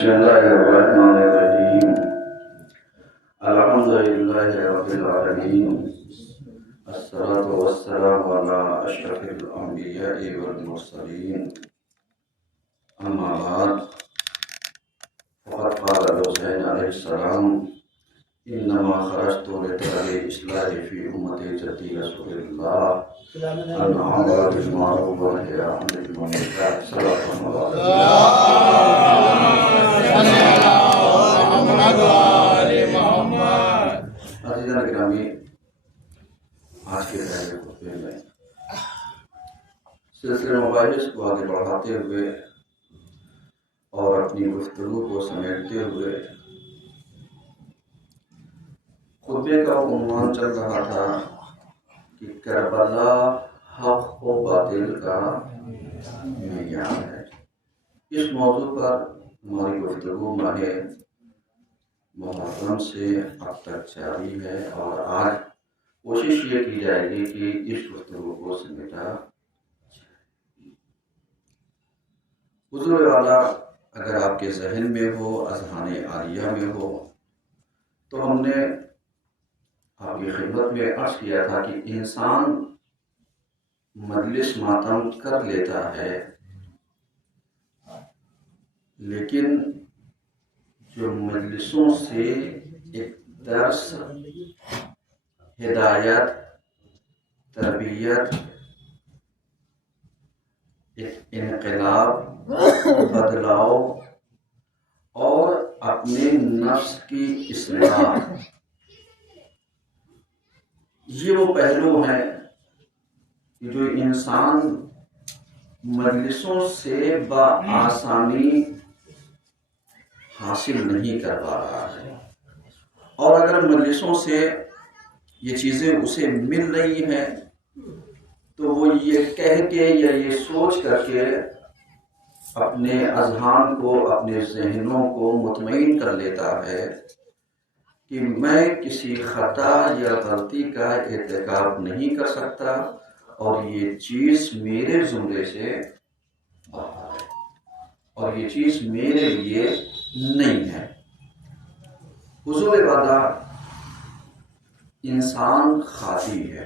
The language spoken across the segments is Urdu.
بسم الله الرحمن الرحيم. الحمد لله رب العالمين. الصلاة والسلام على أشرف الأنبياء والمرسلين. أما بعد، فقد قال الحسين عليه السلام: إنما خرجت لطلب الإصلاح في أمة جدي رسول الله أن أمر بالمعروف وأنهى عن المنكر. صلى الله عليه عزیزان گرامی، آج کے پہلے خطبے میں سلسلے مباحث کو آگے بڑھاتے ہوئے اور اپنی گفتگو کو سمیٹتے ہوئے خطبے کا عنوان چل رہا تھا کہ کربلا حق و باطل کا معیار ہے۔ اس موضوع پر ہماری گفتگو ماہ محرم سے اب تک جاری ہے اور آج کوشش یہ کی جائے گی کہ اس گفتگو کو سمیٹا جائے۔ حضور والا اگر آپ کے ذہن میں ہو، اذہان عالیہ میں ہو، تو ہم نے آپ کی خدمت میں عرض کیا تھا کہ انسان مجلس ماتم کر لیتا ہے، لیکن جو مجلسوں سے ایک درس، ہدایت، تربیت، ایک انقلاب، بدلاؤ اور اپنے نفس کی اصلاح، یہ وہ پہلو ہیں جو انسان مجلسوں سے بآسانی حاصل نہیں کر پا رہا ہے، اور اگر مجلسوں سے یہ چیزیں اسے مل رہی ہیں تو وہ یہ کہہ کے یا یہ سوچ کر کے اپنے اذہان کو، اپنے ذہنوں کو مطمئن کر لیتا ہے کہ میں کسی خطا یا غلطی کا ارتکاب نہیں کر سکتا اور یہ چیز میرے زمرے سے باہر ہے اور یہ چیز میرے لیے نہیں ہے۔ حضور والا انسان خاطی ہے،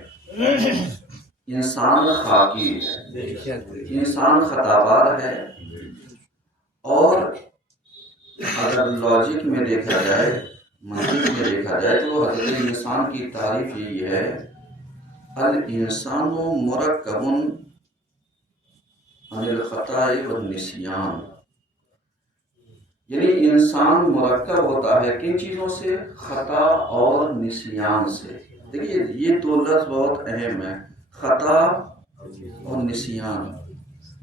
انسان خاکی ہے، انسان خطاوار ہے، اور اگر لاجک میں دیکھا جائے، منطق میں دیکھا جائے تو حضرت انسان کی تعریف یہی ہے: الانسان مرکب عن الخطا والنسیان، یعنی انسان مرکب ہوتا ہے کن چیزوں سے؟ خطا اور نسیان سے۔ دیکھیے یہ دو لفظ بہت اہم ہیں، خطا اور نسیان،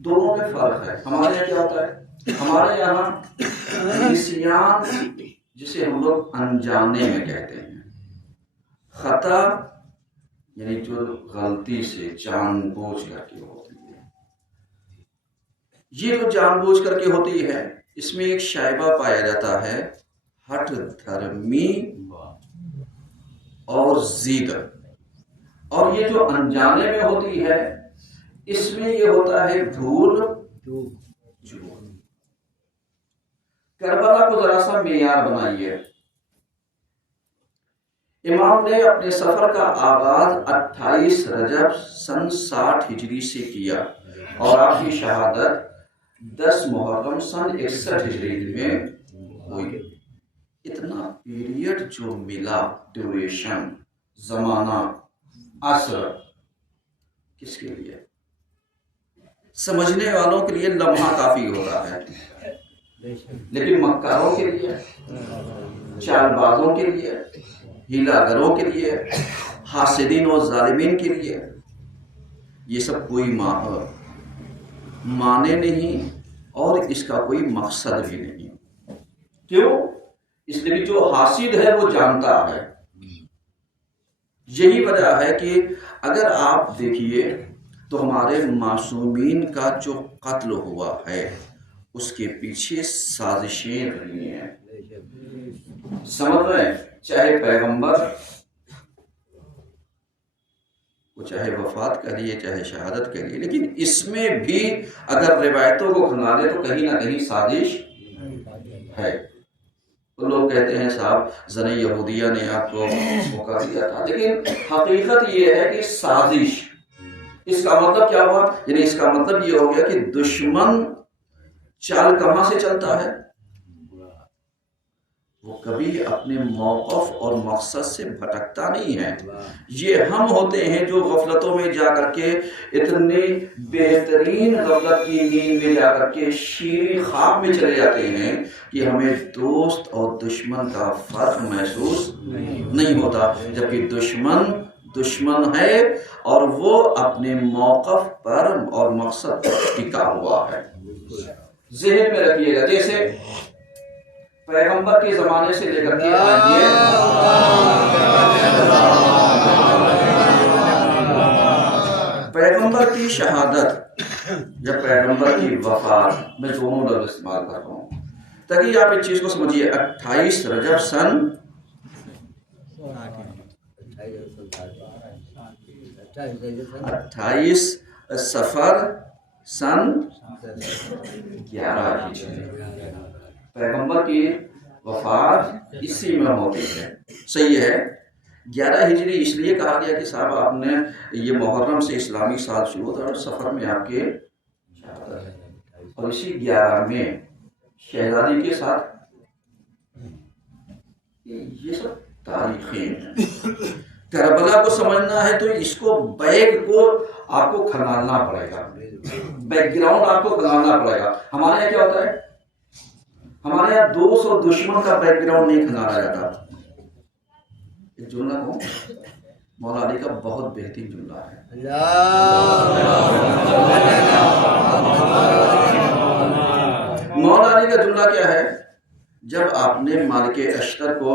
دونوں میں فرق ہے۔ ہمارے یہاں کیا ہوتا ہے؟ ہمارے یہاں نسیان جسے ہم لوگ انجانے میں کہتے ہیں، خطا یعنی جو غلطی سے جان بوجھ کر کے ہوتی ہے۔ یہ جو جان بوجھ کر کے ہوتی ہے، اس میں ایک شائبہ پایا جاتا ہے ہٹ دھرمی اور زید، اور یہ جو انجانے میں ہوتی ہے اس میں یہ ہوتا ہے بھول چوک۔ کربلا کو ذرا سا معیار بنائیے۔ امام نے اپنے سفر کا آغاز 28 رجب سن 60 ہجری سے کیا اور آپ کی شہادت 10 محرم سن 61 ہجری میں ہوئی۔ اتنا پیریڈ جو ملا، ڈیوریشن، زمانہ، عصر، کس کے لیے؟ سمجھنے والوں کے لیے لمحہ کافی ہوتا ہے، لیکن مکاروں کے لیے، چال بازوں کے لیے، ہیلا گروں کے لیے، حاسدین و ظالمین کے لیے یہ سب کوئی معنی نہیں اور اس کا کوئی مقصد بھی نہیں۔ کیوں؟ اس لیے کہ جو حاسد ہے وہ جانتا ہے۔ یہی وجہ ہے کہ اگر آپ دیکھیے تو ہمارے معصومین کا جو قتل ہوا ہے اس کے پیچھے سازشیں رہی ہیں، سمجھ رہے ہیں؟ چاہے پیغمبر، وہ چاہے وفات کریے چاہے شہادت کریے، لیکن اس میں بھی اگر روایتوں کو کھنگالے تو کہیں نہ کہیں سازش ہے. تو لوگ کہتے ہیں صاحب زن یہودیہ نے آپ کو موقع دیا تھا، لیکن حقیقت یہ ہے کہ سازش. اس کا مطلب کیا ہوا؟ یعنی اس کا مطلب یہ ہو گیا کہ دشمن چال کہاں سے چلتا ہے؟ وہ کبھی اپنے موقف اور مقصد سے بھٹکتا نہیں ہے. یہ ہم ہوتے ہیں جو غفلتوں میں جا کر کے اتنی بہترین غفلت کی نیند میں جا کر کے شیریں خواب میں چلے جاتے ہیں کہ ہمیں دوست اور دشمن کا فرق محسوس نہیں ہوتا، جبکہ دشمن ہے اور وہ اپنے موقف پر اور مقصد پر ٹکا ہوا ہے. ذہن میں رکھیے گا، جیسے پیغمبر کے زمانے سے لے کر کے آئیے پیغمبر کی شہادت یا پیغمبر کی وفات، میں دونوں لفظ استعمال کر رہا ہوں تاکہ آپ اس چیز کو سمجھیے. 28 رجب سن 28 سفر سن 11 ہجری، پیغمبر کی وفات اسی میں ہوتی ہے. صحیح ہے. 11 ہجری اس لیے کہا گیا کہ صاحب آپ نے یہ محرم سے اسلامی سال شروع ہوتا اور سفر میں آپ کے اور اسی 11 میں شہزادی کے ساتھ. یہ سب تاریخیں ہیں. کربلا کو سمجھنا ہے تو اس کو بیگ کو آپ کو کھنگالنا پڑے گا، بیک گراؤنڈ آپ کو کھنگالنا پڑے گا. ہمارے یہاں کیا ہوتا ہے؟ ہمارے یہاں دوست اور دشمن کا بیک گراؤنڈ نہیں کھنگالا جاتا. ایک جملہ کو مولا علی کا بہت بہترین جملہ ہے. مولا علی کا جملہ کیا ہے؟ جب آپ نے مالک اشتر کو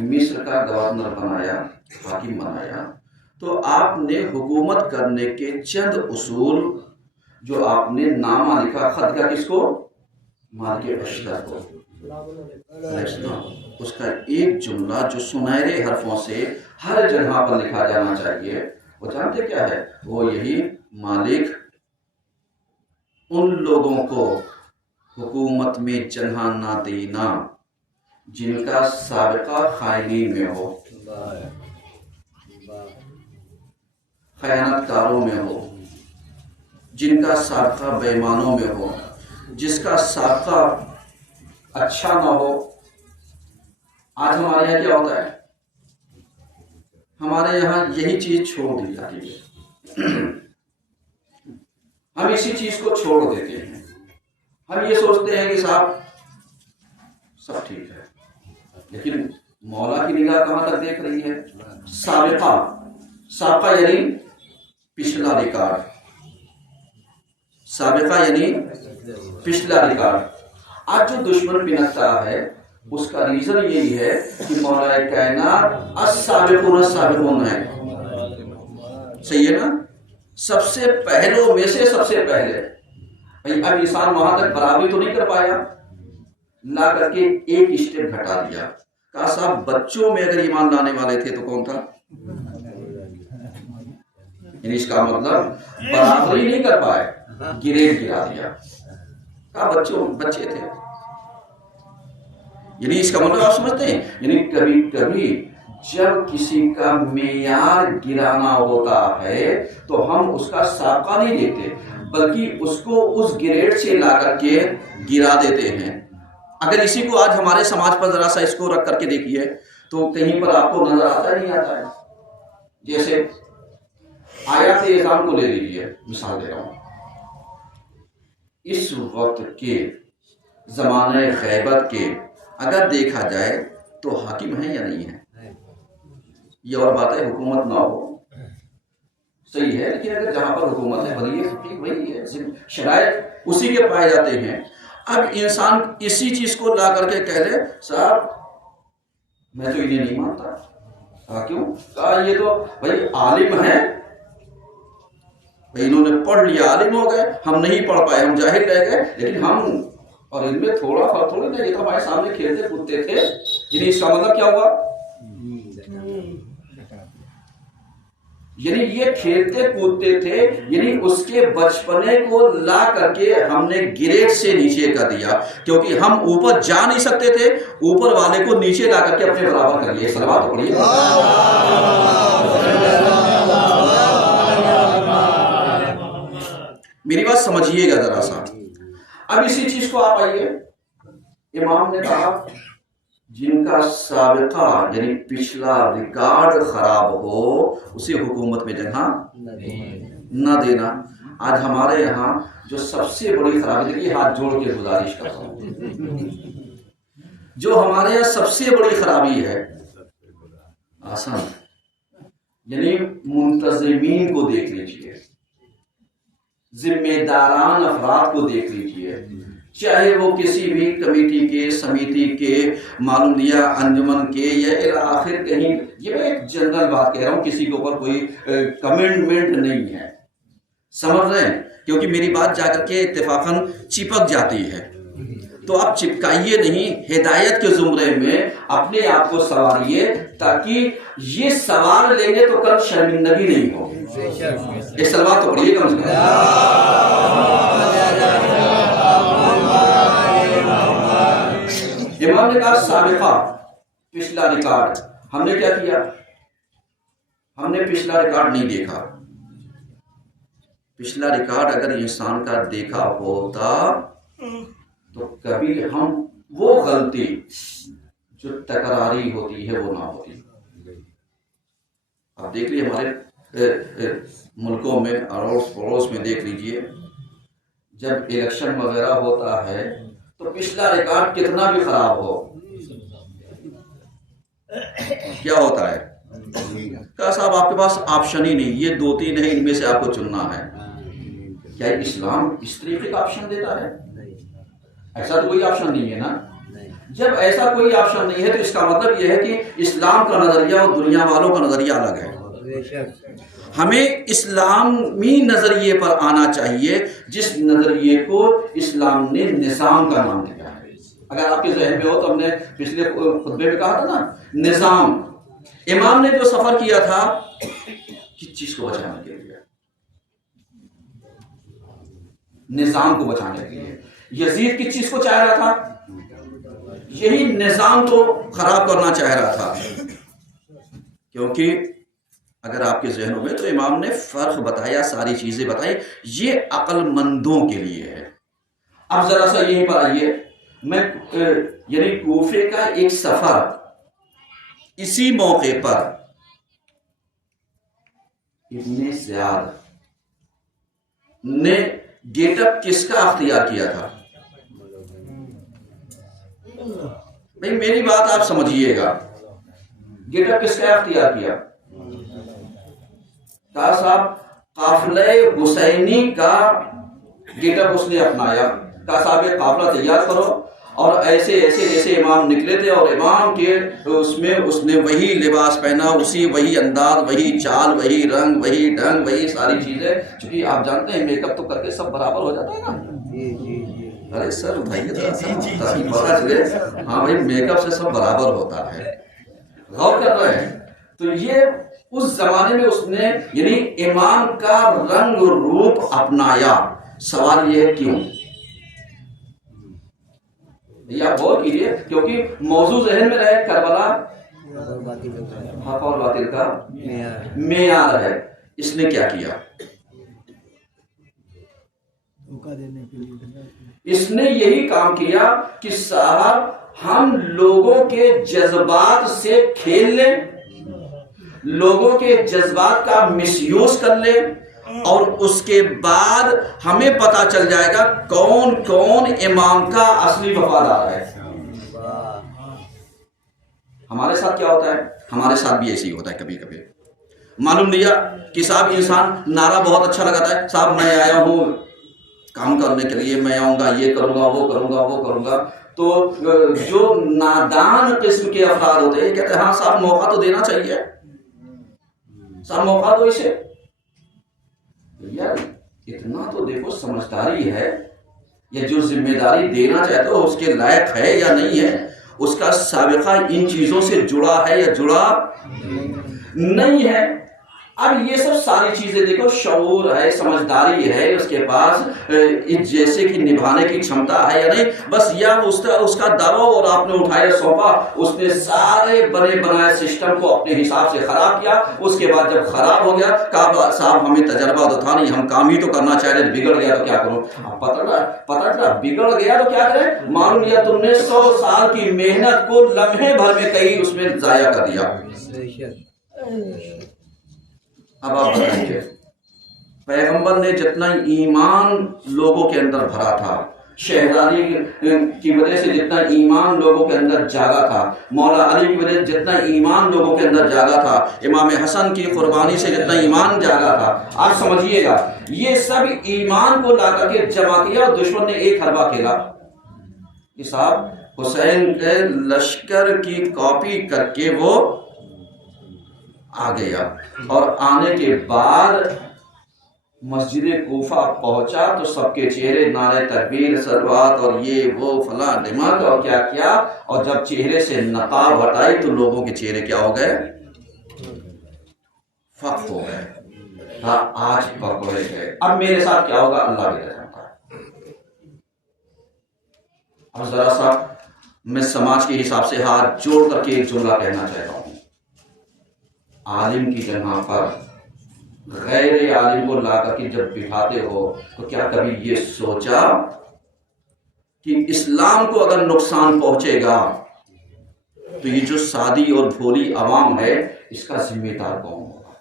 مصر کا گورنر بنایا، حاکم بنایا، تو آپ نے حکومت کرنے کے چند اصول جو آپ نے نامہ لکھا، خط کا کس کو؟ مالک اشتر کو. اس کا ایک جملہ جو سنہرے حرفوں سے ہر جگہ پر لکھا جانا چاہیے، وہ جانتے کیا ہے؟ وہ یہی: مالک ان لوگوں کو حکومت میں جگہ نہ دینا جن کا سابقہ خائنی میں ہو، خیانت کاروں میں ہو، جن کا سابقہ بے ایمانوں میں ہو، جس کا سابقہ اچھا نہ ہو. آج ہمارے یہاں کیا ہوتا ہے؟ ہمارے یہاں یہی چیز چھوڑ دی جاتی ہے. ہم اسی چیز کو چھوڑ دیتے ہیں. ہم یہ سوچتے ہیں کہ صاحب سب ٹھیک ہے، لیکن مولا کی نگاہ کہاں تک دیکھ رہی ہے؟ سابقہ یعنی پچھلا ریکارڈ. سابقہ یعنی پچھلا ریکارڈ. آج جو دشمن پنکتا ہے اس کا ریزن یہی ہے کہ مولا کائنات السابقون السابقون ہے. صحیح ہے نا؟ سب سے پہلوں میں سے سب سے پہلے. اب انسان وہاں تک برابری تو نہیں کر پایا، لا کر کے ایک اسٹیپ گھٹا دیا. کہا صاحب بچوں میں اگر ایمان لانے والے تھے تو کون تھا؟ یعنی اس کا مطلب برابری نہیں کر پائے، گریڈ گرا دیا. کہا بچے تھے. یعنی اس کا مطلب آپ سمجھتے ہیں؟ یعنی کبھی کبھی جب کسی کا معیار گرانا ہوتا ہے تو ہم اس کا سابقہ نہیں دیتے، بلکہ اس کو اس گریڈ سے لا کر کے گرا دیتے ہیں. اگر اسی کو آج ہمارے سماج پر ذرا سا اس کو رکھ کر کے دیکھیے تو کہیں پر آپ کو نظر آتا نہیں آتا ہے. جیسے آیات اعظام کو لے لیجیے، مثال دے رہا ہوں. اس وقت کے زمانے غیبت کے اگر دیکھا جائے تو حاکم ہے یا نہیں ہے؟ یہ اور بات ہے حکومت نہ ہو، صحیح ہے، لیکن اگر جہاں پر حکومت ہے وہی ہے، شرائط اسی کے پائے جاتے ہیں. اب انسان اسی چیز کو لا کر کے کہہ دے صاحب میں تو انہیں نہیں مانتا. کیوں؟ کہا یہ تو بھائی عالم ہے، انہوں نے پڑھ لیا، عالم ہو گئے، ہم نہیں پڑھ پائے، ہم جاہل رہ گئے، لیکن ہم اور ان میں تھوڑا فرق تھوڑی نہیں، یہ تو ہمارے سامنے کھیلتے کودتے تھے. یعنی اس کا مطلب کیا ہوا؟ یعنی یہ کھیلتے کودتے تھے، یعنی اس کے بچپنے کو لا کر کے ہم نے گریڈ سے نیچے کر دیا، کیونکہ ہم اوپر جا نہیں سکتے تھے، اوپر والے کو نیچے لا کر کے اپنے برابر کر لیے۔ صلوات پڑھیے۔ میری بات سمجھیے گا ذرا سا۔ اب اسی چیز کو آپ آئیے، امام نے کہا جن کا سابقہ یعنی پچھلا ریکارڈ خراب ہو اسے حکومت میں جگہ نہ دینا۔ آج ہمارے یہاں جو سب سے بڑی خرابی، دیکھیے ہاتھ جوڑ کے گزارش کرتا ہوں، جو ہمارے یہاں سب سے بڑی خرابی ہے آسان، یعنی منتظمین کو دیکھ لیجیے، ذمہ داران افراد کو دیکھ لیجیے، چاہے وہ کسی بھی کمیٹی کے، سمیتی کے، معلوم دیا انجمن کے، یا آخر کہیں، یہ میں ایک جنرل بات کہہ رہا ہوں، کسی کے اوپر کوئی کمنٹمنٹ نہیں ہے، سمجھ رہے ہیں؟ کیونکہ میری بات جا کر کے اتفاقاً چپک جاتی ہے، تو آپ چپکائیے نہیں، ہدایت کے زمرے میں اپنے آپ کو سنواریے، تاکہ یہ سوار لیں گے تو کل شرمندگی نہیں ہو۔ ایک سلوات تو پڑھیے کم سے کم۔ امام نے کہا سابقہ، پچھلا ریکارڈ، ہم نے کیا کیا؟ ہم نے پچھلا ریکارڈ نہیں دیکھا۔ پچھلا ریکارڈ اگر انسان کا دیکھا ہوتا تو کبھی ہم وہ غلطی جو تکراری ہوتی ہے وہ نہ ہوتی۔ آپ دیکھ لیجیے ہمارے ملکوں میں، اڑوس پڑوس میں دیکھ لیجیے، جب الیکشن وغیرہ ہوتا ہے تو پچھلا ریکارڈ کتنا بھی خراب ہو، کیا ہوتا ہے؟ کہا صاحب آپ کے پاس آپشن ہی نہیں، یہ 2-3 ہے، ان میں سے آپ کو چننا ہے۔ کیا اسلام اس طریقے کا آپشن دیتا ہے؟ ایسا تو کوئی آپشن نہیں ہے نا۔ جب ایسا کوئی آپشن نہیں ہے تو اس کا مطلب یہ ہے کہ اسلام کا نظریہ اور دنیا والوں کا نظریہ الگ ہے۔ ہمیں اسلامی نظریے پر آنا چاہیے، جس نظریے کو اسلام نے نظام کا نام دیا ہے۔ اگر آپ کے ذہن میں ہو تو ہم نے پچھلے خطبے میں کہا تھا نا، نظام۔ امام نے جو سفر کیا تھا کس چیز کو بچانے کے لیے؟ نظام کو بچانے کے لیے۔ یزید کس چیز کو چاہ رہا تھا؟ یہی نظام کو خراب کرنا چاہ رہا تھا۔ کیونکہ اگر آپ کے ذہنوں میں، تو امام نے فرق بتایا، ساری چیزیں بتائی، یہ عقل مندوں کے لیے ہے۔ اب ذرا سا یہیں پر آئیے، میں یعنی کوفے کا ایک سفر، اسی موقع پر ابن زیاد نے گیٹ اپ کس کا اختیار کیا تھا؟ بھئی میری بات آپ سمجھیے گا، گیٹ اپ کس کا اختیار کیا؟ کہا صاحب قافلہ حسینی کا گیٹ اپ اس نے اپنایا۔ کہا صاحب یہ قافلہ تیار کرو، اور ایسے ایسے جیسے امام نکلے تھے، اور امام کے اس میں اس نے وہی لباس پہنا، اسی وہی انداز، وہی چال، وہی رنگ، وہی ڈھنگ، وہی ساری چیزیں، چونکہ آپ جانتے ہیں میک اپ تو کر کے سب برابر ہو جاتا ہے نا۔ ارے سر بھائی پتا چلے، ہاں بھائی میک اپ سے سب برابر ہوتا ہے، غور کر رہے ہیں؟ تو یہ اس زمانے میں اس نے یعنی امام کا رنگ روپ اپنایا۔ سوال یہ ہے کیوں؟ یہ آپ غور کیجیے، کیونکہ موضوع ذہن میں رہے، کربلا حق اور باطل کا معیار ہے۔ اس نے کیا کیا؟ اس نے یہی کام کیا کہ صاحب ہم لوگوں کے جذبات سے کھیل لیں، لوگوں کے جذبات کا مس یوز کر لیں، اور اس کے بعد ہمیں پتا چل جائے گا کون کون امام کا اصلی وفادار ہے۔ ہمارے ساتھ کیا ہوتا ہے؟ ہمارے ساتھ بھی ایسے ہی ہوتا ہے کبھی کبھی۔ معلوم دیا کہ صاحب انسان نعرہ بہت اچھا لگاتا ہے، صاحب میں آیا ہوں کام کرنے کے لیے، میں آؤں گا، یہ کروں گا، وہ کروں گا، وہ کروں گا، تو جو نادان قسم کے افراد ہوتے ہیں کہتے ہیں ہاں صاحب موقع تو دینا چاہیے، صاحب موقع دو اسے۔ یار اتنا تو دیکھو سمجھداری ہے، یا جو ذمہ داری دینا چاہتے ہو اس کے لائق ہے یا نہیں ہے، اس کا سابقہ ان چیزوں سے جڑا ہے یا جڑا نہیں ہے۔ اب یہ سب ساری چیزیں دیکھو، شعور ہے، سمجھداری ہے اس کے پاس، جیسے کہ نبھانے کی چھمتا ہے یا نہیں، بس یا اس کا دعویٰ اور آپ نے اٹھایا سونپا، اس نے سارے بنے بنائے سسٹم کو اپنے حساب سے خراب کیا۔ اس کے بعد جب خراب ہو گیا، کہا صاحب ہمیں تجربہ تو تھا نہیں، ہم کام ہی تو کرنا چاہ رہے، بگڑ گیا تو کیا کروں؟ پتہ چلا بگڑ گیا تو کیا کرے؟ معلوم لیا تم نے 100 سال کی محنت کو لمحے بھر میں کہیں اس میں ضائع کر دیا۔ اب آپ بتائیے، پیغمبر نے جتنا ایمان لوگوں کے اندر بھرا تھا، شہزادی کی وجہ سے جتنا ایمان لوگوں کے اندر جاگا تھا، مولا علی کی وجہ سے جتنا ایمان لوگوں کے اندر جاگا تھا، امام حسن کی قربانی سے جتنا ایمان جاگا تھا، آپ سمجھیے گا یہ سب ایمان کو لا کر کے جمع کیا اور دشمن نے ایک حربہ کھیلا کہ صاحب حسین کے لشکر کی کاپی کر کے وہ آ گیا، اور آنے کے بعد مسجد کوفہ پہنچا تو سب کے چہرے نعرہ تکبیر صلوات اور یہ وہ فلاں ڈمک اور کیا کیا، اور جب چہرے سے نقاب ہٹائی تو لوگوں کے چہرے کیا ہو گئے؟ فق ہو گئے، ہاں آج پکڑے گئے۔ اب میرے ساتھ کیا ہوگا اللہ بھی جانتا ہے۔ اب ذرا سا میں سماج کے حساب سے ہاتھ جوڑ کر کے ایک جملہ کہنا چاہتا ہوں، عالم کی جگہ پر غیر عالم کو لا کر کے جب بٹھاتے ہو تو کیا کبھی یہ سوچا کہ اسلام کو اگر نقصان پہنچے گا تو یہ جو سادی اور بھولی عوام ہے اس کا ذمہ دار کون ہوگا؟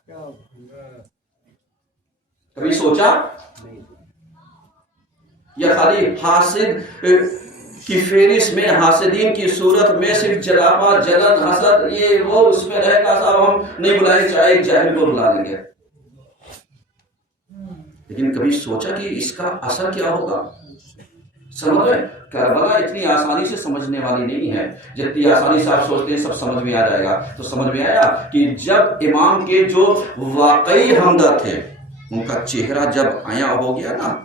کبھی سوچا؟ یا خالی حاسد کی فہرست میں، حاسدین کی صورت میں صرف جلاوا، جلن، حسد، یہ وہ اس میں رہے گا، صاحب ہم نہیں بلائیں چاہے ایک جاہل کو بلا لیں گے، لیکن کبھی سوچا کہ اس کا اثر کیا ہوگا؟ سمجھ رہے؟ کربلا اتنی آسانی سے سمجھنے والی نہیں ہے جتنی آسانی سے آپ سوچتے ہیں سب سمجھ میں آ جائے گا۔ تو سمجھ میں آیا کہ جب امام کے جو واقعی ہمدرد تھے ان کا چہرہ جب آیا ہو گیا نا،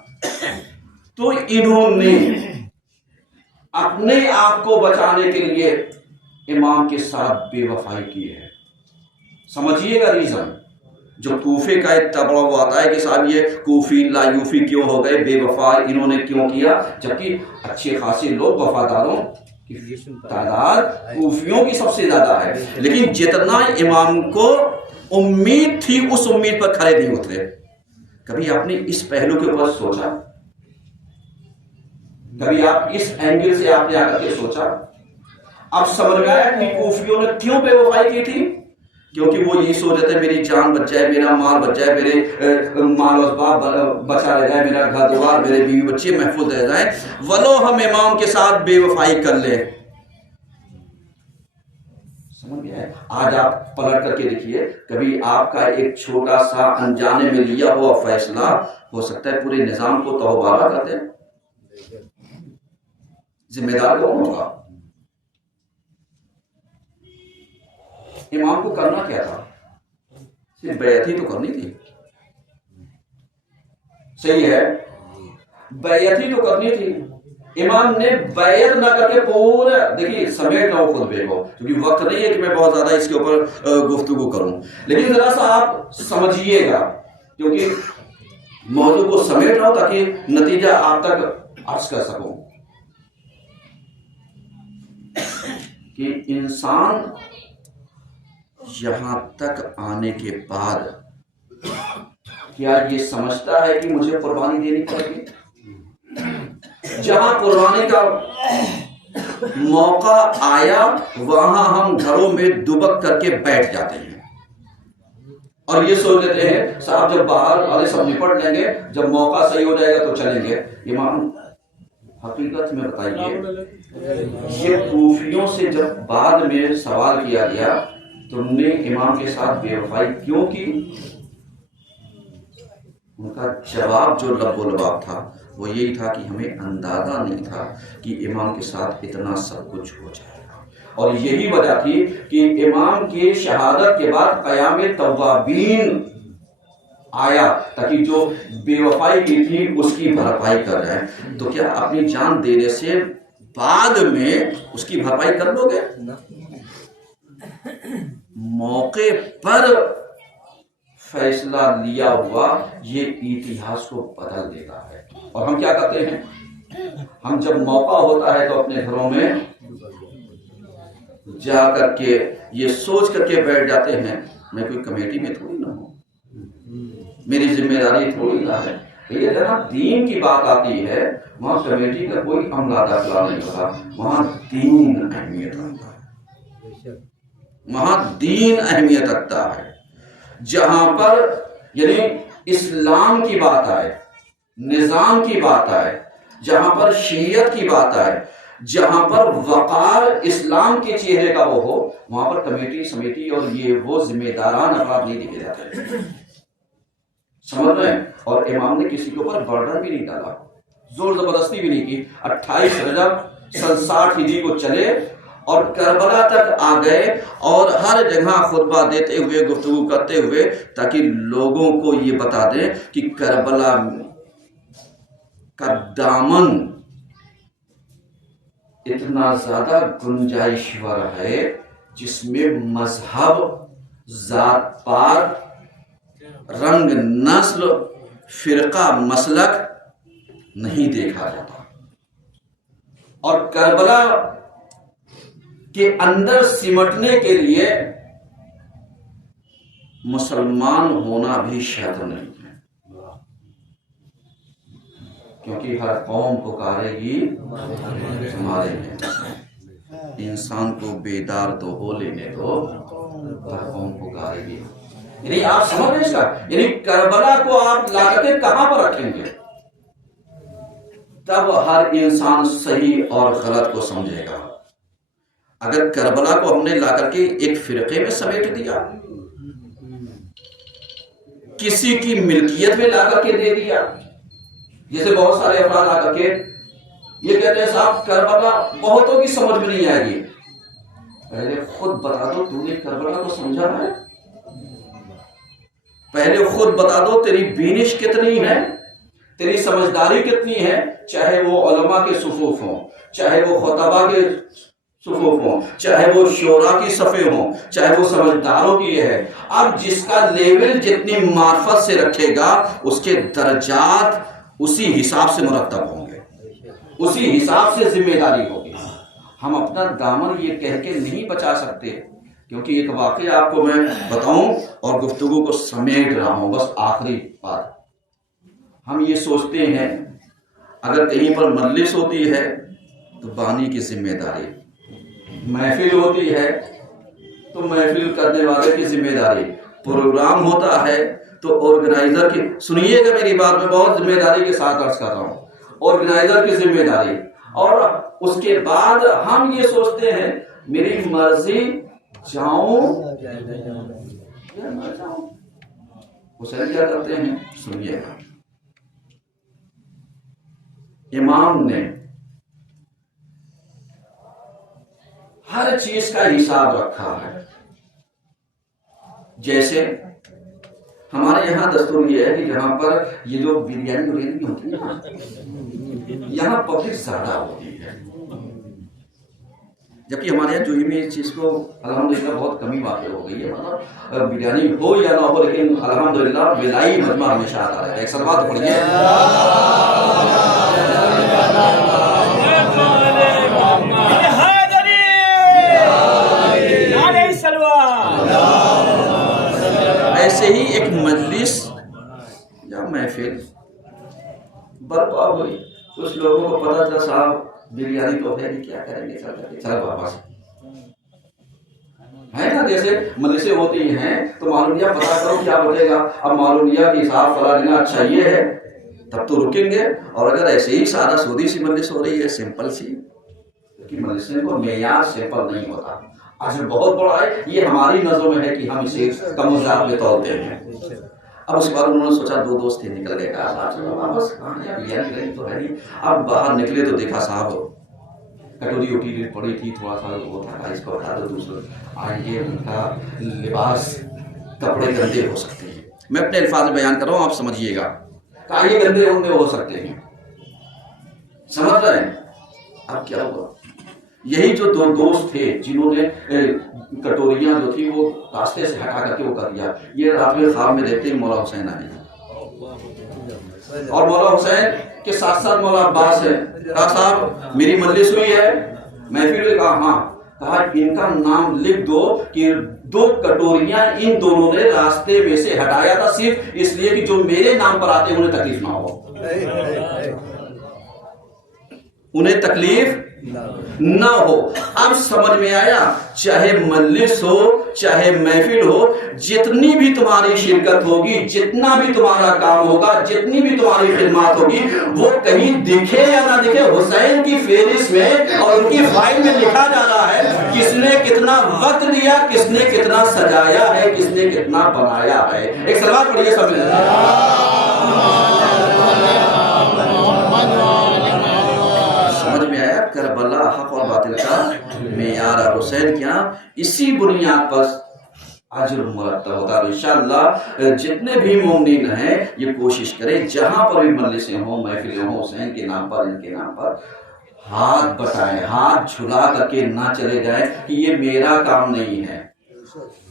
تو انہوں نے اپنے آپ کو بچانے کے لیے امام کے ساتھ بے وفائی کی ہے۔ سمجھیے گا ریزن جو کوفے کا ایک تبڑا ہوا آتا ہے کہ صاحب یہ کوفی لا یوفی کیوں ہو گئے، بے وفا انہوں نے کیوں کیا، جبکہ اچھے خاصے لوگ وفاداروں کی تعداد کوفیوں کی سب سے زیادہ ہے، لیکن جتنا امام کو امید تھی اس امید پر کھڑے نہیں اترے۔ کبھی آپ نے اس پہلو کے اوپر سوچا؟ کبھی آپ اس اینگل سے آپ نے آ کر کے سوچا؟ اب سمجھ میں آیا کہ کوفیوں نے کیوں بے وفائی کی تھی؟ کیونکہ وہ یہی سوچ رہے تھے میری جان بچ جائے، میرا مال بچ جائے، میرے مال و اسباب بچا رہ جائے، میرا گھر دوار، میرے بیوی بچے محفوظ رہ جائیں، ولو ہم امام کے ساتھ بے وفائی کر لیں۔ سمجھ گیا ہے؟ آج آپ پلٹ کر کے دیکھیے، کبھی آپ کا ایک چھوٹا سا انجانے میں لیا ہوا فیصلہ ہو سکتا ہے پورے نظام کو تہوارہ کر دے۔ ذمہ دار کون ہوگا؟ امام کو کرنا کیا تھا؟ صرف بیعت ہی تو کرنی تھی، صحیح ہے، بیعت ہی تو کرنی تھی۔ امام نے بیعت نہ کر کے پورا، دیکھیے سمیٹ رہا ہوں خطبے کو کیونکہ وقت نہیں ہے کہ میں بہت زیادہ اس کے اوپر گفتگو کروں، لیکن ذرا سا آپ سمجھیے گا کیونکہ موضوع کو سمیٹ رہا ہوں تاکہ نتیجہ آپ تک عرض کر سکوں کہ انسان یہاں تک آنے کے بعد کیا یہ سمجھتا ہے کہ مجھے قربانی دینی پڑے گی؟ جہاں قربانی کا موقع آیا وہاں ہم گھروں میں دبک کر کے بیٹھ جاتے ہیں اور یہ سوچ لیتے ہیں صاحب جب باہر والے سب نپٹ لیں گے، جب موقع صحیح ہو جائے گا تو چلیں گے۔ امام حقیقت میں بتائیے، یہ کوفیوں سے جب بعد میں سوال کیا گیا تم نے امام کے ساتھ بے وفائی کیوں کی، ان کا جواب جو لب و لباب تھا وہ یہی تھا کہ ہمیں اندازہ نہیں تھا کہ امام کے ساتھ اتنا سب کچھ ہو جائے گا، اور یہی وجہ تھی کہ امام کی شہادت کے بعد قیام توابین آیا تاکہ جو بے وفائی کی تھی اس کی بھرپائی کر جائے۔ تو کیا اپنی جان دینے سے بعد میں اس کی بھرپائی کر لو گے؟ موقع پر فیصلہ لیا ہوا یہ اتہاس کو بدل دیتا ہے۔ اور ہم کیا کرتے ہیں؟ ہم جب موقع ہوتا ہے تو اپنے گھروں میں جا کر کے یہ سوچ کر کے بیٹھ جاتے ہیں میں کوئی کمیٹی میں تھوڑی نہ ہوں، میری ذمہ داری تھوڑی نہ ہے۔ یہ جہاں دین کی بات آتی ہے وہاں کمیٹی کا کوئی عملہ داخلہ نہیں ہوتا، وہاں دین اہمیت رکھتا ہے، وہاں دین اہمیت رکھتا ہے۔ جہاں پر یعنی اسلام کی بات آئے، نظام کی بات آئے، جہاں پر شریعت کی بات آئے، جہاں پر وقار اسلام کے چہرے کا وہ ہو، وہاں پر کمیٹی سمیٹی اور یہ وہ ذمہ داران افراد نہیں دیکھے جاتے، سمجھ رہے ہیں؟ اور امام نے کسی کے اوپر برڈن بھی نہیں ڈالا، زور زبردستی بھی نہیں کی۔ 28 رجب سن 60 ہجری کو چلے اور کربلا تک آ گئے اور ہر جگہ خطبہ دیتے ہوئے گفتگو کرتے ہوئے تاکہ لوگوں کو یہ بتا دیں کہ کربلا کا دامن اتنا زیادہ گنجائشور ہے جس میں مذہب، ذات پات، رنگ، نسل، فرقہ، مسلک نہیں دیکھا جاتا۔ اور کربلا کے اندر سمٹنے کے لیے مسلمان ہونا بھی شرط نہیں ہے، کیونکہ ہر قوم پکارے گی ہمارے میں، انسان کو بیدار تو ہو لینے دو، ہر قوم پکارے گی۔ یعنی آپ سمجھ رہے اس کا، یعنی کربلا کو آپ لا کر کے کہاں پر رکھیں گے؟ تب ہر انسان صحیح اور غلط کو سمجھے گا۔ اگر کربلا کو ہم نے لا کر کے ایک فرقے میں سمیٹ دیا، کسی کی ملکیت میں لا کر کے دے دیا، جیسے بہت سارے افراد آ کر کے یہ کہتے ہیں صاحب کربلا بہتوں کی سمجھ میں نہیں آئے گی۔ پہلے خود بتا دو تو نے کربلا کو سمجھا ہے، پہلے خود بتا دو تیری بینش کتنی ہے، تیری سمجھداری کتنی ہے، چاہے وہ علماء کے صفوف ہوں، چاہے وہ خطباء کے صفوف ہوں، چاہے وہ شورا کی صفے ہوں، چاہے وہ سمجھداروں کی ہے۔ اب جس کا لیول جتنی معرفت سے رکھے گا اس کے درجات اسی حساب سے مرتب ہوں گے، اسی حساب سے ذمہ داری ہوگی۔ ہم اپنا دامن یہ کہہ کے نہیں بچا سکتے، کیونکہ ایک واقعہ آپ کو میں بتاؤں اور گفتگو کو سمیٹ رہا ہوں، بس آخری بات۔ ہم یہ سوچتے ہیں اگر کہیں پر مجلس ہوتی ہے تو بانی کی ذمہ داری، محفل ہوتی ہے تو محفل کرنے والے کی ذمہ داری، پروگرام ہوتا ہے تو آرگنائزر کی، سنیے گا میری بات میں بہت ذمہ داری کے ساتھ عرض کر رہا ہوں، آرگنائزر کی ذمہ داری۔ اور اس کے بعد ہم یہ سوچتے ہیں میری مرضی جاؤں یا نہ جاؤں۔ حسین کیا کرتے ہیں سنیے گا، امام نے ہر چیز کا حساب رکھا ہے۔ جیسے ہمارے یہاں دستور یہ ہے کہ جہاں پر یہ جو بریانی وریانی ہوتی ہے نا، یہاں پبلک زیادہ ہوتی ہے، جبکہ ہمارے یہاں جوئی میں اس چیز کو الحمدللہ بہت کمی واقع ہو گئی ہے، مطلب بریانی ہو یا نہ ہو لیکن الحمدللہ بلائی مجمع ہمیشہ آتا رہتا ہے۔ ایک سلوات پڑھیے۔ ایسے ہی ایک مجلس یا محفل برپا ہوئی، کچھ لوگوں کو پتا چلا صاحب بریانی تو ہے نہیں، کیا کریں گے، چل واپس ہے نا۔ جیسے مجلسیں ہوتی ہیں تو معلومیہ پتا کرو کیا بنے گا، اب معلومیہ کی حساب فلاں دینا اچھا یہ ہے تب تو رکیں گے۔ اور اگر ایسے ہی سادہ سودی سی مجلس ہو رہی ہے، سمپل سی، کہ مجلسیں کو معیار سمپل نہیں ہوتا، اجر بہت بڑا ہے، یہ ہماری نظروں میں ہے کہ ہم اسے کم و زیادہ میں تولتے ہیں۔ اب اس کے بعد انہوں نے سوچا، دو دوست تھے، نکل گئے، کہا چلو واپس، بریانی تو ہے نہیں۔ اب باہر نکلے تو دیکھا صاحب کٹوری اٹھی پڑی تھی، تھوڑا سا وہ تھا، اس کو ہٹا دو، دوسرے آئیں ان کا لباس کپڑے گندے ہو سکتے ہیں، میں اپنے الفاظ میں بیان کر رہا ہوں، آپ سمجھیے گا، کہا یہ گندے ہو سکتے ہیں، سمجھ رہے ہیں۔ اب کیا ہوا، یہی جو دو دوست تھے جنہوں نے کٹوریاں جو تھی وہ راستے سے ہٹا کر کے وہ کر دیا، یہ رات میں خواب میں دیکھتے ہی مولا حسین آئے، اور مولا حسین کے ساتھ ساتھ مولا عباس ہے، کہا صاحب میری مجلس ہوئی ہے، محفل ہوئی، کہا ہاں، کہا ان کا نام لکھ دو کہ 2 کٹوریاں ان دونوں نے راستے میں سے ہٹایا تھا صرف اس لیے کہ جو میرے نام پر آتے انہیں تکلیف نہ ہو، انہیں تکلیف نہ ہو۔ اب سمجھ میں آیا، چاہے مجلس ہو چاہے محفل ہو، جتنی بھی تمہاری شرکت ہوگی، جتنا بھی تمہارا کام ہوگا، جتنی بھی تمہاری خدمات ہوگی، وہ کہیں دکھے یا نہ دکھے، حسین کی فہرست میں اور ان کی فائل میں لکھا جا رہا ہے کس نے کتنا وقت دیا، کس نے کتنا سجایا ہے، کس نے کتنا بنایا ہے۔ ایک سلوات پڑھیے سب مل جائے۔ کربلا حق اور باطل کا معیار، حسین کیا اسی بنیاد پر اجر مرتب ہوتا ہے۔ انشاءاللہ جتنے بھی مومنین ہیں یہ کوشش کریں جہاں پر بھی مجلسیں ہوں، محفلیں ہوں، حسین کے نام پر، ان کے نام پر ہاتھ بٹائیں، ہاتھ جھلا کر کے نہ چلے جائیں کہ یہ میرا کام نہیں ہے،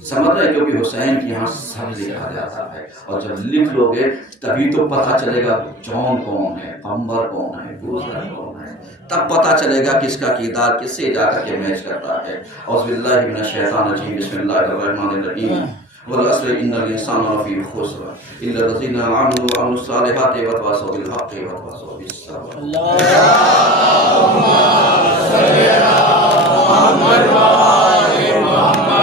سمجھ رہے ہیں، کیونکہ حسین کی یہاں سب لکھا جاتا ہے، اور جب لکھ لو گے تبھی تو پتہ چلے گا جون کون ہے، قمبر کون ہے، گوزر کون ہے، تب پتہ چلے گا کس کا کردار کس سے جا کر کے میچ کرتا ہے۔ اعوذ باللہ من الشیطان الرجیم، بسم اللہ الرحمن الرحیم، والعصر ان الانسان لفی خسر الا الذین آمنوا وعملوا الصالحات وتواصوا بالحق وتواصوا بالصبر۔ اللهم صل علی محمد وآل محمد،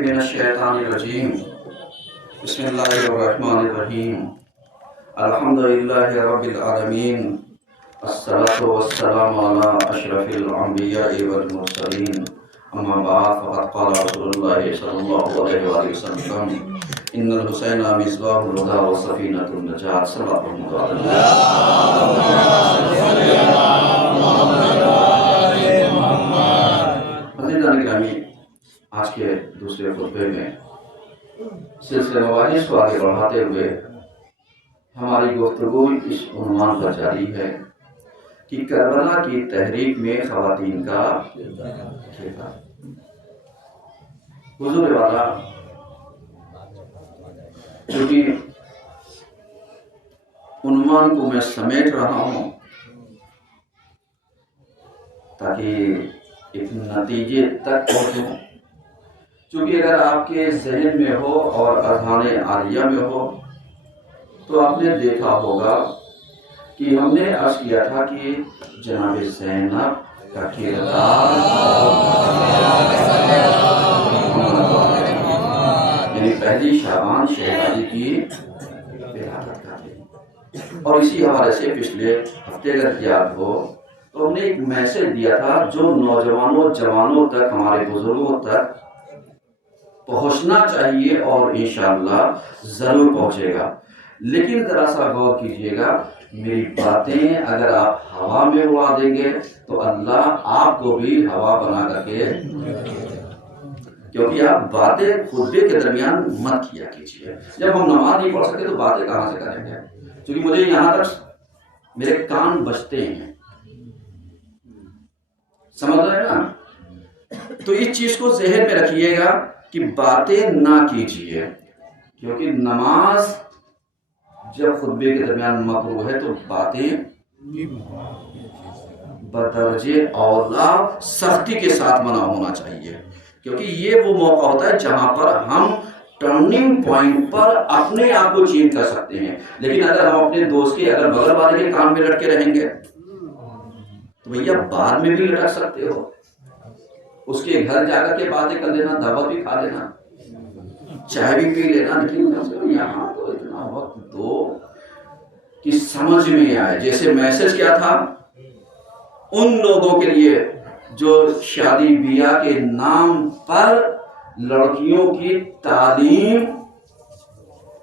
من الشیطان الرجیم، بسم اللہ الرحمن الرحیم، الحمدللہ رب العالمین، الصلاة والسلام علی اشرف الانبیاء والمرسلین، اما بعد فقد قال رسول اللہ صلی اللہ علیہ وآلہ وسلم ان الحسین مصباح الہدی وسفینۃ النجاۃ، صلی اللہ علیہ وسلم۔ عزیزان گرامی، آج کے دوسرے خطبے میں سلسلہ مباحث کو آگے بڑھاتے ہوئے ہماری گفتگو اس عنوان پر جاری ہے کہ کربلا کی تحریک میں خواتین کا کردار۔ حضور والا چونکہ عنوان کو میں سمیٹ رہا ہوں تاکہ ایک نتیجے تک پہنچوں، چونکہ اگر آپ کے ذہن میں ہو اور اذہان عالیہ میں ہو تو آپ نے دیکھا ہوگا کہ ہم نے عرض کیا تھا کہ جناب زینب کا کردار یعنی پہلی شعبان شہزادی کی ولادت کا دن، اور اسی حوالے سے پچھلے ہفتے اگر یاد ہو تو ہم نے ایک میسج دیا تھا جو نوجوانوں جوانوں تک، ہمارے بزرگوں تک پہنچنا چاہیے اور انشاءاللہ ضرور پہنچے گا۔ لیکن ذرا سا غور کیجئے گا، میری باتیں اگر آپ ہوا میں اڑا دیں گے تو اللہ آپ کو بھی ہوا بنا کر کے، کیونکہ آپ باتیں خطبے کے درمیان مت کیا کیجئے۔ جب ہم نماز نہیں پڑھ سکتے تو باتیں کہاں سے کریں گے، کیونکہ مجھے یہاں تک میرے کان بجتے ہیں، سمجھ رہے ہیں نا؟ تو اس چیز کو ذہن میں رکھیے گا کہ باتیں نہ کیجیے، کیونکہ نماز جب خطبے کے درمیان مکروہ ہے تو باتیں بدرجے اولا سختی کے ساتھ منع ہونا چاہیے، کیونکہ یہ وہ موقع ہوتا ہے جہاں پر ہم ٹرننگ پوائنٹ پر اپنے آپ کو چینج کر سکتے ہیں۔ لیکن اگر ہم اپنے دوست کے اگر بغل والے کے کام میں لٹکے رہیں گے تو بھیا بعد میں بھی لٹک سکتے ہو، اس کے گھر جا کر کے باتیں کر لینا، دعوت بھی کھا لینا، چائے بھی پی لینا، لیکن یہاں تو اتنا وقت دو کہ سمجھ میں آئے۔ جیسے میسج کیا تھا ان لوگوں کے لیے جو شادی بیاہ کے نام پر لڑکیوں کی تعلیم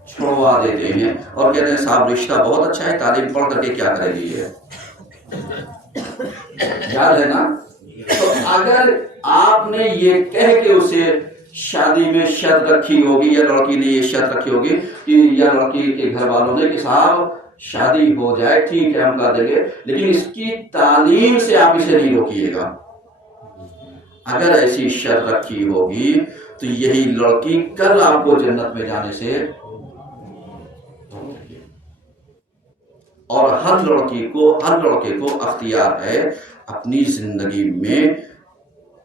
چھوڑوا دیتے ہیں اور کہتے ہیں صاحب رشتہ بہت اچھا ہے، تعلیم پڑھ کر کے کیا کرے گی یہ، یاد ہے نا؟ تو اگر آپ نے یہ کہہ کے اسے شادی میں شرط رکھی ہوگی یا لڑکی نے یہ شرط رکھی ہوگی کہ یا لڑکی کے گھر والوں نے کہ صاحب شادی ہو جائے ٹھیک ہے ہم کر دیں گے، لیکن اس کی تعلیم سے آپ اسے نہیں روکیے گا، اگر ایسی شرط رکھی ہوگی تو یہی لڑکی کل آپ کو جنت میں جانے سے، اور ہر لڑکی کو ہر لڑکے کو اختیار ہے اپنی زندگی میں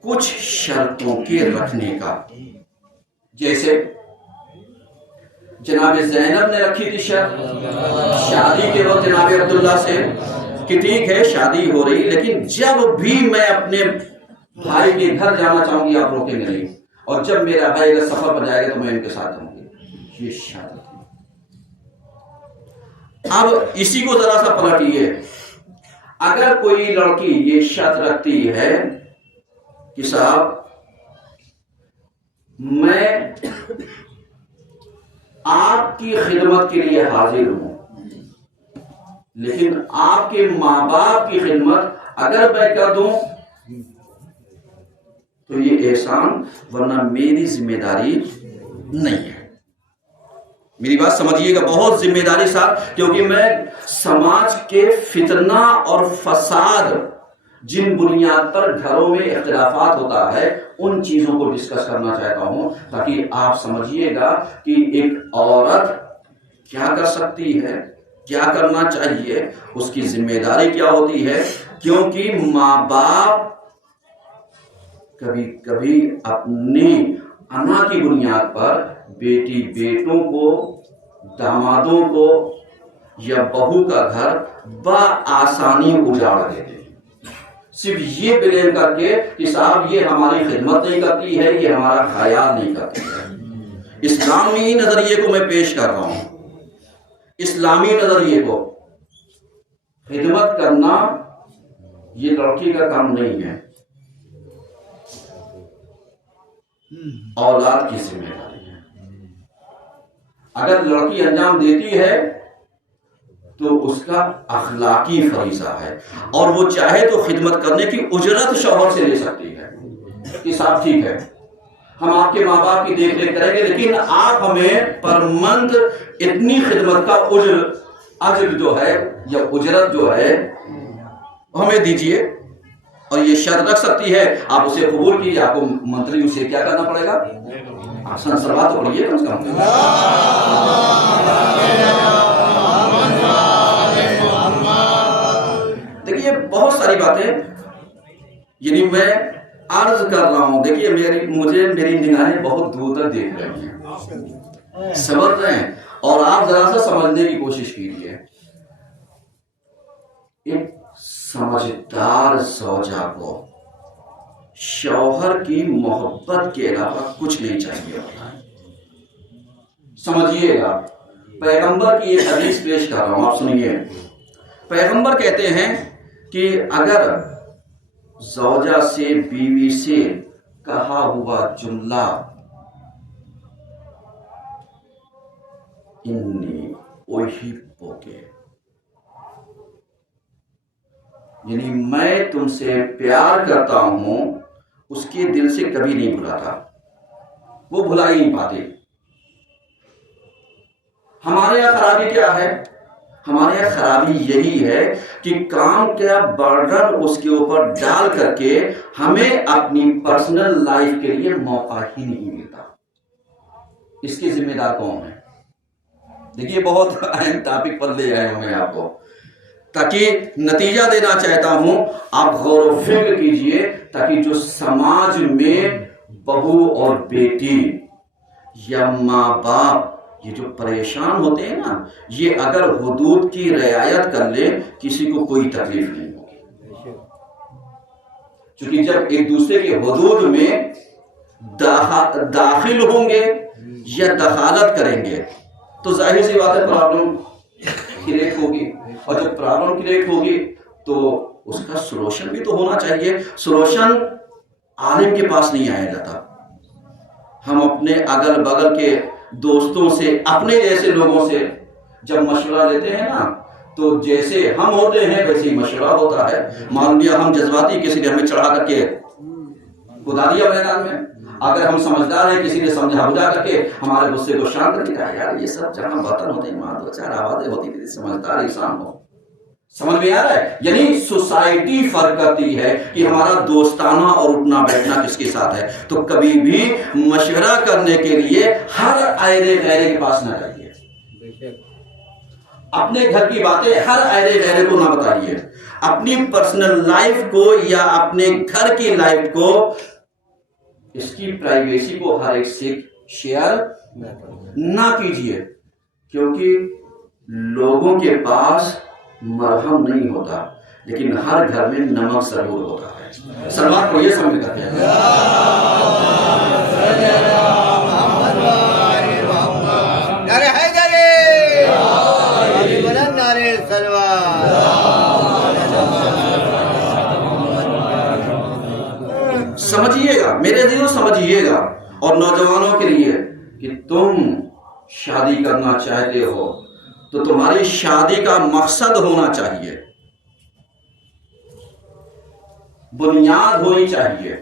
کچھ شرطوں کے رکھنے کا. جیسے جناب زینب نے رکھی تھی شرط شادی کے وقت جناب عبداللہ سے کہ ٹھیک ہے شادی ہو رہی لیکن جب بھی میں اپنے بھائی کے گھر جانا چاہوں گی آپ روکیں گے نہیں، اور جب میرا بھائی اگر سفر پر جائے گا تو میں ان کے ساتھ جاؤں گی. یہ شادی تھی. اب اسی کو ذرا سا پلٹیے. اگر کوئی لڑکی یہ شرط رکھتی ہے کہ صاحب میں آپ کی خدمت کے لیے حاضر ہوں، لیکن آپ کے ماں باپ کی خدمت اگر میں کر دوں تو یہ احسان، ورنہ میری ذمہ داری نہیں ہے. میری بات سمجھیے گا، بہت ذمہ داری صاحب، کیونکہ میں سماج کے فتنہ اور فساد جن بنیاد پر گھروں میں اختلافات ہوتا ہے ان چیزوں کو ڈسکس کرنا چاہتا ہوں تاکہ آپ سمجھیے گا کہ ایک عورت کیا کر سکتی ہے، کیا کرنا چاہیے، اس کی ذمہ داری کیا ہوتی ہے. کیونکہ ماں باپ کبھی کبھی اپنی انا کی بنیاد پر بیٹی بیٹوں کو، دامادوں کو یا بہو کا گھر بآسانی اجاڑ دیتے ہیں، صرف یہ بلیم کر کے کہ صاحب یہ ہماری خدمت نہیں کرتی ہے، یہ ہمارا خیال نہیں کرتی ہے. اسلامی نظریے کو میں پیش کر رہا ہوں، اسلامی نظریے کو. خدمت کرنا یہ لڑکی کا کام نہیں ہے، اولاد کی ذمہ داری ہے. اگر لڑکی انجام دیتی ہے تو اس کا اخلاقی فریضہ ہے، اور وہ چاہے تو خدمت کرنے کی اجرت شوہر سے لے سکتی ہے کہ صاحب ٹھیک ہے ہم آپ کے ماں باپ کی دیکھ ریکھ کریں گے لیکن آپ ہمیں پر منتھ اتنی خدمت کا اجر جو ہے یا اجرت جو ہے ہمیں دیجئے. اور یہ شرط رکھ سکتی ہے، آپ اسے قبول کیجیے. آپ کو منتری اسے کیا کرنا پڑے گا؟ آسان سلوات تو پڑھیے کم سے کم. دیکھیے بہت ساری باتیں یعنی میں عرض کر رہا ہوں. دیکھیے میری نگاہیں بہت دور تک دیکھ رہی ہیں، سمجھ رہے ہیں، اور آپ ذرا سا سمجھنے کی کوشش کیجیے. ایک سمجھدار زوجہ کو شوہر کی محبت کے علاوہ کچھ نہیں چاہیے ہوتا ہے. سمجھیے گا، پیغمبر کی ایک حدیث پیش کر رہا ہوں، آپ سنیے. پیغمبر کہتے ہیں کہ اگر زوجہ سے بیوی سے کہا ہوا جملہ انی اوہیبوکے، یعنی میں تم سے پیار کرتا ہوں، اس کے دل سے کبھی نہیں بھلاتا، وہ بھلا ہی نہیں پاتے. ہمارے یہاں خرابی کیا ہے؟ ہمارے یہاں خرابی یہی ہے کہ کام کا برڈن اس کے اوپر ڈال کر کے ہمیں اپنی پرسنل لائف کے لیے موقع ہی نہیں ملتا. اس کے ذمہ دار کون ہے؟ دیکھیے بہت اہم ٹاپک پر لے آئے ہوں آپ کو، تاکہ نتیجہ دینا چاہتا ہوں، آپ غور و فکر کیجئے تاکہ جو سماج میں بہو اور بیٹی یا ماں باپ یہ جو پریشان ہوتے ہیں نا، یہ اگر حدود کی رعایت کر لے کسی کو کوئی تکلیف نہیں ہوگی. چونکہ جب ایک دوسرے کے حدود میں داخل ہوں گے یا دخالت کریں گے تو ظاہر سی بات ہے پرابلم کریٹ ہوگی، اور جب پرابلم کریٹ ہوگی تو اس کا سولوشن بھی تو ہونا چاہیے. سولوشن عالم کے پاس نہیں آیا جاتا. ہم اپنے اگل بغل کے دوستوں سے، اپنے جیسے لوگوں سے جب مشورہ لیتے ہیں نا تو جیسے ہم ہوتے ہیں ویسے ہی مشورہ ہوتا ہے. مان لیا ہم جذباتی، کسی نے ہمیں چڑھا کر کے کدا دیا میدان میں. اگر ہم سمجھدار ہیں، کسی نے سمجھا بجھا کر کے ہمارے غصے کو شانت کر دیا. یار یہ سب جہاں باتیں ہوتی ہیں، وہاں دو چار آوازیں ہوتی تھی، سمجھدار انسان ہو. سمجھ میں آ رہا ہے؟ یعنی سوسائٹی فرق کرتی ہے کہ ہمارا دوستانہ اور اٹھنا بیٹھنا کس کے ساتھ ہے. تو کبھی بھی مشورہ کرنے کے لیے ہر ایرے غیرے کے پاس نہ جائیے. اپنے گھر کی باتیں ہر ایرے غیرے کو نہ بتائیے. اپنی پرسنل لائف کو یا اپنے گھر کی لائف کو، اس کی پرائیویسی کو ہر ایک سے شیئر نہ کیجیے. کیونکہ لوگوں کے پاس مرہم نہیں ہوتا، لیکن ہر گھر میں نمک ضرور ہوتا ہے. سلمان کو یہ سمجھ کرتے ہیں. سمجھیے گا میرے دلوں، سمجھیے گا. اور نوجوانوں کے لیے کہ تم شادی کرنا چاہتے ہو تو تمہاری شادی کا مقصد ہونا چاہیے، بنیاد ہونی چاہیے،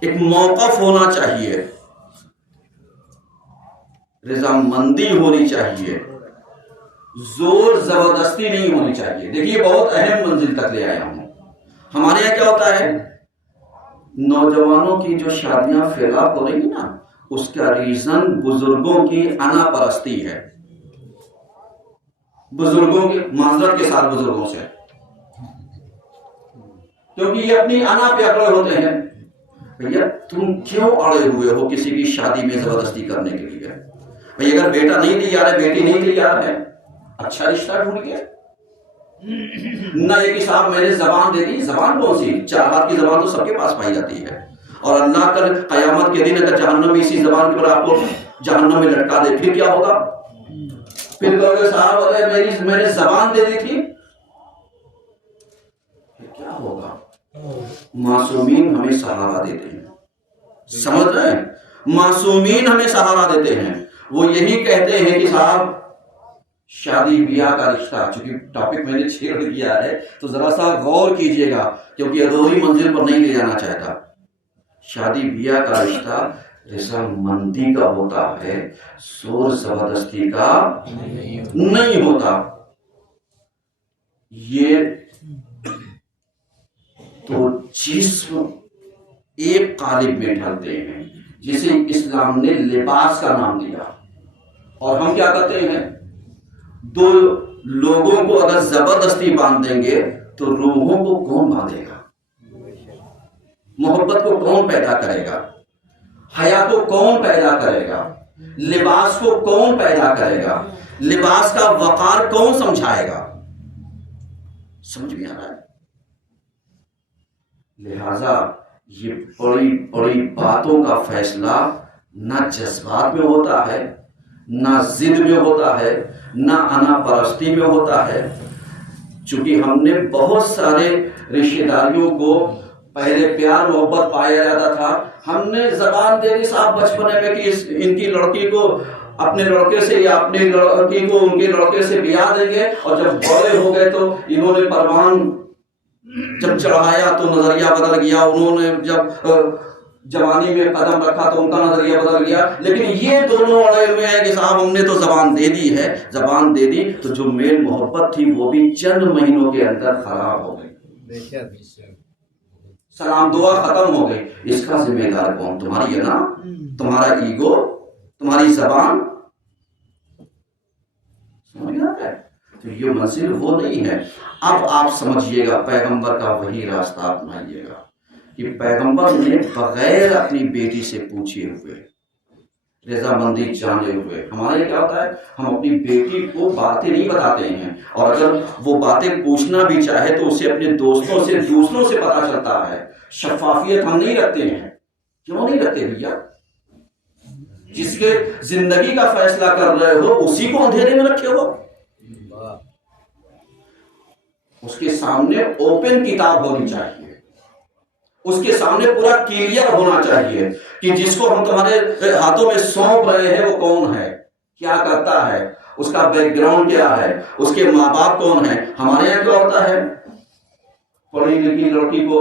ایک موقف ہونا چاہیے، رضامندی ہونی چاہیے، زور زبردستی نہیں ہونی چاہیے. دیکھیے بہت اہم منزل تک لے آیا ہوں. ہمارے یہاں کیا ہوتا ہے، نوجوانوں کی جو شادیاں فیلاب ہو رہی ہیں نا، اس کا ریزن بزرگوں کی انا پرستی ہے. بزرگوں کی معذرت کے ساتھ بزرگوں سے، کیونکہ یہ اپنی انا پہ اکڑے ہوتے ہیں. بھیا تم کیوں اڑے ہوئے ہو کسی کی شادی میں زبردستی کرنے کے لیے؟ بھئی اگر بیٹا نہیں تیار ہے، بیٹی نہیں تیار ہے، اچھا رشتہ ڈھونڈیے. نہ یہ کہ صاحب میں نے زبان دے دی. زبان کون سی؟ 4 ہاتھ کی زبان تو سب کے پاس پائی جاتی ہے. اور اللہ کل قیامت کے دن اگر جہنم میں اسی زبان کے اوپر آپ کو جہنم میں لٹکا دے، پھر کیا ہوگا؟ پھر کہو گے صاحب ارے میں نے زبان دے دی تھی. پھر کیا ہوگا؟ معصومین ہمیں سہارا دیتے ہیں. سمجھ رہے ہیں؟ معصومین ہمیں سہارا دیتے ہیں. وہ یہی کہتے ہیں کہ صاحب شادی بیاہ کا رشتہ، چونکہ ٹاپک میں نے چھیڑ دیا ہے تو ذرا سا غور کیجئے گا، کیونکہ ادھوری منزل پر نہیں لے جانا چاہتا. شادی بیاہ کا رشتہ رضامندی کا ہوتا ہے، زور زبردستی کا نہیں ہوتا. یہ تو جسم ایک قالب میں ڈھلتے ہیں جسے اسلام نے لباس کا نام دیا. اور ہم کیا کرتے ہیں، دو لوگوں کو اگر زبردستی باندھ دیں گے تو روحوں کو کون باندھے گا؟ محبت کو کون پیدا کرے گا؟ حیا کو کون پیدا کرے گا؟ لباس کو کون پیدا کرے گا؟ لباس کا وقار کون سمجھائے گا؟ سمجھ میں آ رہا ہے؟ لہذا یہ بڑی بڑی باتوں کا فیصلہ نہ جذبات میں ہوتا ہے، نہ ضد میں ہوتا ہے، نہ انا پرستی میں ہوتا ہے. چونکہ ہم نے بہت سارے رشتہ داریوں کو پہلے پیار محبت پایا جاتا تھا، ہم نے زبان دے دی صاحب بچپنے میں کہ ان کی لڑکی کو اپنے لڑکے سے یا اپنی لڑکی کو ان کے لڑکے سے بیاہ دیں گے. اور جب بڑے ہو گئے تو انہوں نے پروان جب چڑھایا تو نظریہ بدل گیا، انہوں نے جب جوانی میں قدم رکھا تو ان کا نظریہ بدل گیا. لیکن یہ دونوں اڑے ہوئے ہیں کہ صاحب ہم نے تو زبان دے دی ہے، زبان دے دی تو جو میل محبت تھی وہ بھی چند مہینوں کے اندر خراب ہو گئی. سلام دعا ختم ہو گئی. اس کا ذمہ دار کون؟ تمہاری انا، تمہارا ایگو، تمہاری زبان. سمجھ آ رہا ہے؟ تو یہ منزل وہ نہیں ہے. اب آپ سمجھیے گا، پیغمبر کا وہی راستہ اپنائیے گا کہ پیغمبر نے بغیر اپنی بیٹی سے پوچھے ہوئے، رضامندی جانے ہوئے. ہمارے کیا ہوتا ہے، ہم اپنی بیٹی کو باتیں نہیں بتاتے ہیں، اور اگر وہ باتیں پوچھنا بھی چاہے تو اسے اپنے دوستوں سے، دوسروں سے پتا چلتا ہے. شفافیت ہم نہیں رکھتے ہیں. کیوں نہیں رکھتے بھیا؟ جس کے زندگی کا فیصلہ کر رہے ہو اسی کو اندھیرے میں رکھے ہو. اس کے سامنے اوپن کتاب ہونی چاہیے، اس کے سامنے پورا کلیئر ہونا چاہیے کہ جس کو ہم تمہارے ہاتھوں میں سونپ رہے ہیں وہ کون ہے، کیا کرتا ہے، اس کا بیک گراؤنڈ کیا ہے، اس کے ماں باپ کون ہیں. ہمارے یہاں کیا ہوتا ہے، پڑھی لکھی لڑکی کو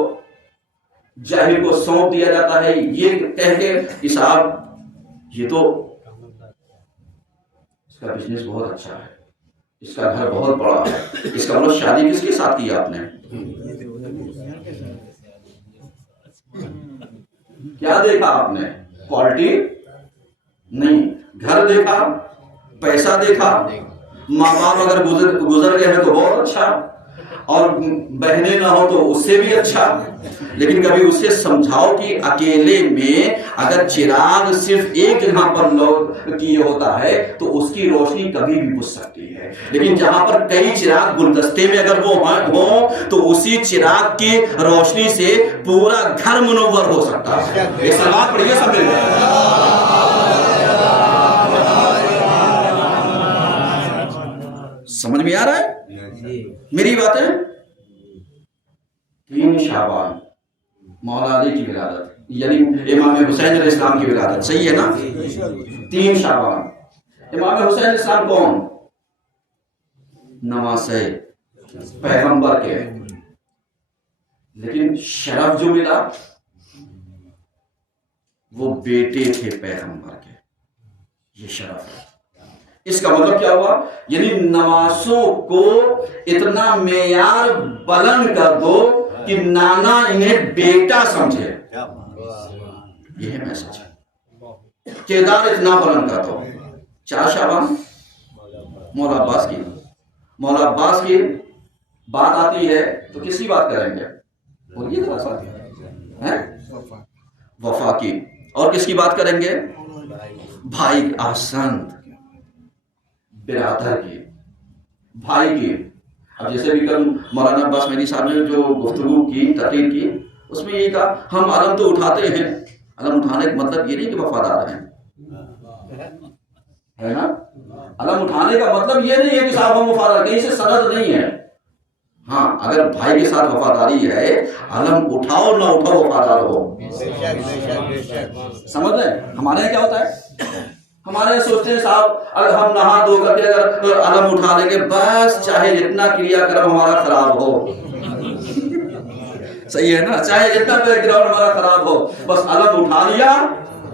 جاہل کو سونپ دیا جاتا ہے یہ کہہ کے کہ صاحب یہ تو اس کا بزنس بہت اچھا ہے، اس کا گھر بہت بڑا ہے، اس کا مطلب شادی کس کے ساتھ کی آپ نے؟ کیا دیکھا آپ نے؟ کوالٹی نہیں، گھر دیکھا، پیسہ دیکھا، ماں باپ اگر گزر گئے ہیں تو بہت اچھا، اور بہنیں نہ ہو تو اس سے بھی اچھا. لیکن کبھی اسے سمجھاؤ کہ اکیلے میں اگر چراغ صرف ایک جگہ پر کیے ہوتا ہے تو اس کی روشنی کبھی بھی بجھ سکتی ہے، لیکن جہاں پر کئی چراغ گلدستے میں اگر وہ ہوں تو اسی چراغ کی روشنی سے پورا گھر منور ہو سکتا ہے. یہ سماعت پڑھیے سب مل سمجھ میں آ رہا ہے میری باتیں؟ 3 شعبان مولا علی کی ولادت، یعنی امام حسین علیہ السلام کی ولادت، صحیح ہے نا؟ 3 شعبان. امام حسین علیہ السلام کون؟ نواسے پیغمبر کے، لیکن شرف جو ملا وہ بیٹے تھے پیغمبر کے، یہ شرف ہے. اس کا مطلب کیا ہوا؟ یعنی نواسوں کو اتنا معیار بلند کر دو کہ نانا انہیں بیٹا سمجھے، یہ ہے میسج. کردار اتنا بلند کر دو. 4 شعبان مولا عباس کی. مولا عباس کی بات آتی ہے تو کس کی بات کریں گے؟ بولیے ذرا. وفا کی. اور کس کی بات کریں گے؟ بھائی احسن، برادر کی، بھائی کی. اب جیسے بھی کل مولانا عباس مہدی صاحب نے جو گفتگو کی، تقریر کی، اس میں یہ کہا ہم علم تو اٹھاتے ہیں، علم اٹھانے کا مطلب یہ نہیں کہ وفادار ہیں، ہے نا؟ علم اٹھانے کا مطلب یہ نہیں ہے کہ صاحب ہم وفادار، کہیں سے سند نہیں ہے. ہاں اگر بھائی کے ساتھ وفاداری ہے، علم اٹھاؤ نہ اٹھاؤ وفادار ہو. سمجھ رہے ہیں؟ ہمارے یہاں کیا ہوتا ہے، ہمارے سوچتے ہیں صاحب اگر ہم نہا دھو کر کے اگر علم اٹھا لیں گے بس چاہے جتنا کریا کرم ہمارا خراب ہو، صحیح ہے نا، چاہے جتنا بیک گراؤنڈ ہمارا خراب ہو، بس علم اٹھا لیا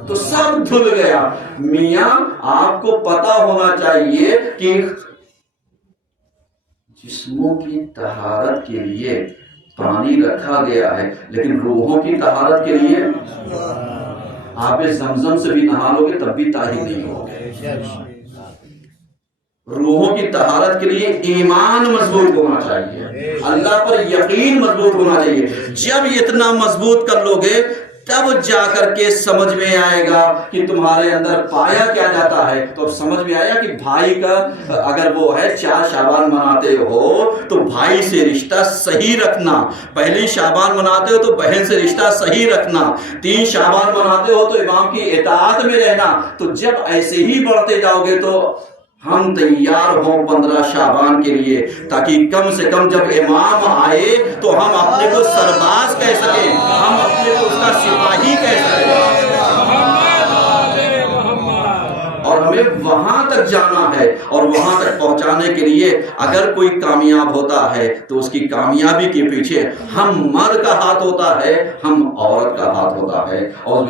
تو سب دھل گیا. میاں آپ کو پتا ہونا چاہیے کہ جسموں کی طہارت کے لیے پانی رکھا گیا ہے، لیکن روحوں کی طہارت کے لیے آپ زمزم سے بھی نہا لو گے تب بھی طاہر نہیں ہوگے. روحوں کی طہارت کے لیے ایمان مضبوط ہونا چاہیے، اللہ پر یقین مضبوط ہونا چاہیے. جب اتنا مضبوط کر لو گے تب جا کر کے سمجھ میں آئے گا کہ تمہارے اندر پایا کیا جاتا ہے. تو اب سمجھ میں آیا کہ بھائی کا اگر وہ ہے 4 شعبان مناتے ہو تو بھائی سے رشتہ صحیح رکھنا، پہلی شعبان مناتے ہو تو بہن سے رشتہ صحیح رکھنا، 3 شعبان مناتے ہو تو امام کی اطاعت میں رہنا. تو جب ایسے ہی بڑھتے جاؤ گے تو ہم تیار ہوں 15 شعبان کے لیے، تاکہ کم سے کم جب امام آئے تو ہم اپنے کو سرباز کہہ سکیں، ہم اپنے کو اس کا سپاہی کہہ سکیں. اور ہمیں وہاں تک جانا ہے، اور وہاں تک پہنچانے کے لیے اگر کوئی کامیاب ہوتا ہے تو اس کی کامیابی کے پیچھے ہم مرد کا ہاتھ ہوتا ہے، ہم عورت کا ہاتھ ہوتا ہے. اور